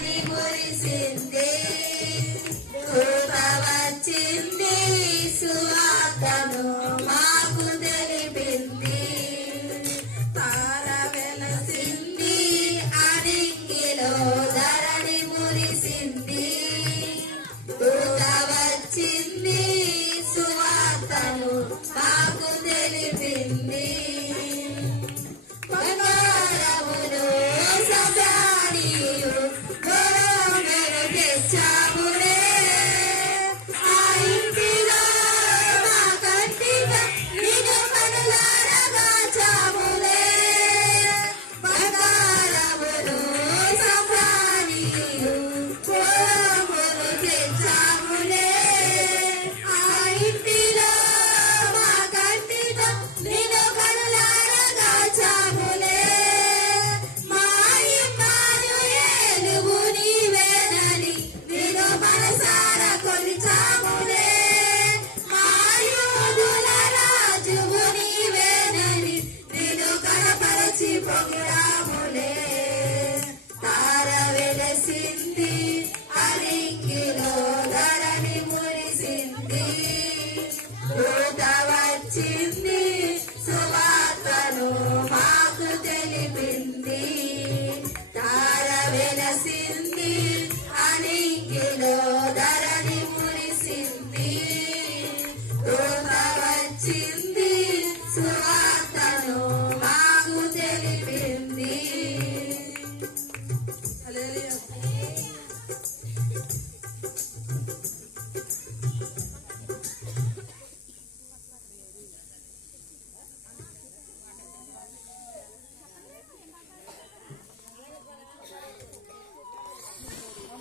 ధరణి మురిసింది. దూత వచ్చింది సువార్తను మాకు తెలిపింది. తార వెలసింది అడిగిలో ధరణి మురిసింది. దూత వచ్చింది సువార్తను మాకు తెలిపింది. బంగారమును సదానియు గోమెను తెచ్చాములే. ఆ ఇంటిలో మా కంటిగా నిన్ను కనులారగా చాములే. బంగారమును సదానియు గోమెను తెచ్చాములే. ఆ ఇంటిలో మా కంటిగా నిన్ను కనులారగా చాములే. మా ఇమ్మానుయేలువు నీవేనని నిన్ను మనసారా కొలిచాములే. మా యూదుల రాజువు నీవేనని నిన్ను కనపరచి పొగిడాములే. తార వెలసింది అరింగిలో ధరణి మురిసింది. దూత వచ్చింది సువార్తను మాకు తెలిపింది. తార వెలసింది అరింగిలో ధరణి మురిసింది. దూత వచ్చింది సువార్తను మాకు తెలిపింది. హల్లెలూయా.